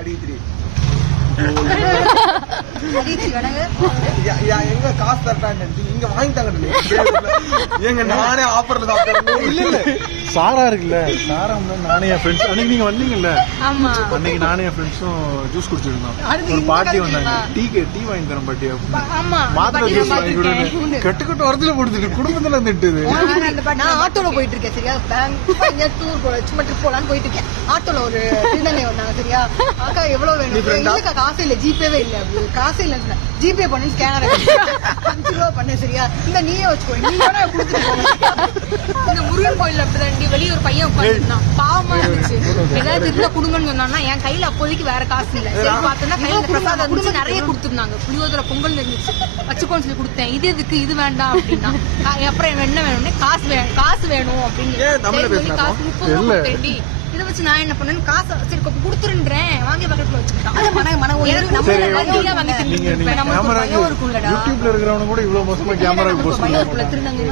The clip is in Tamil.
அடித்திரி எங்க காசு தரட்டாங்க இங்க வாங்கிட்டாங்க எங்க நானே ஆஃபர்ல சாப்பிட்டேன். இல்ல இல்ல சாரா இருக்குல்ல, சாரா நானே என் ஃப்ரெண்ட்ஸ் அன்னைக்கு நீங்க வந்தீங்கல்ல, அன்னைக்கு நானே என் ஃப்ரெண்ட்ஸும் ஜூஸ் குடிச்சிருந்தோம். ஒரு பாட்டி வந்தாங்க, டீ வாங்கி தரேன் பாட்டி, மாத்திரை ஜூஸ் வாங்கி கொடுத்து கட்டு வரதுல கொடுத்துட்டு குடும்பத்துல திட்டுது. நான் ஆட்டோல போயிட்டு இருக்கேன் சரியா, டூர் போல சும்மா ட்ரிப் போலான்னு போயிட்டு இருக்கேன். ஆட்டோல ஒரு திருநங்கை வந்தாங்க சரியா, அக்கா எவ்வளவு வேணும், இல்லக்கா காசு இல்ல, ஜிபேவே இல்ல, காசு இல்ல, ஜிபே பண்ணி ஸ்கேனர் 5 ரூபா பண்ண சரியா, இந்த நீயே வச்சுக்கோ, நீ இந்த முருகன் கோயில் அப்படிதான் வெளியே ஒரு பையன் உட்காந்துருந்தான், பாவமா இருந்துச்சு. ஏதாவது இருந்தா குடும்பம்னு சொன்னா என் கையில அப்போதைக்கு வேற காசு இல்ல, சரி பார்த்தோன்னா கையில பிரசாதம் இருந்துச்சு, நிறைய கொடுத்துருந்தாங்க. புளியோதரை பொங்கல் இருந்துச்சு, வச்சுக்கோன்னு சொல்லி கொடுத்தேன். இது எதுக்கு, இது வேண்டாம் அப்படின்னா, அப்புறம் என்ன வேணும்னு காசு வேணும் அப்படின்னு காசு 30 ரூபா தேடி இதை வச்சு நான் என்ன பண்ணேன்னு காசு சரி கொடுத்துருன்றேன், வாங்கி பக்கத்துல வச்சுக்கிட்டான். யூடியூப்ல இருக்கிறவங்க கூட இவ்வளவு மோசமா கேமரா போஸ்ட் திருநங்கை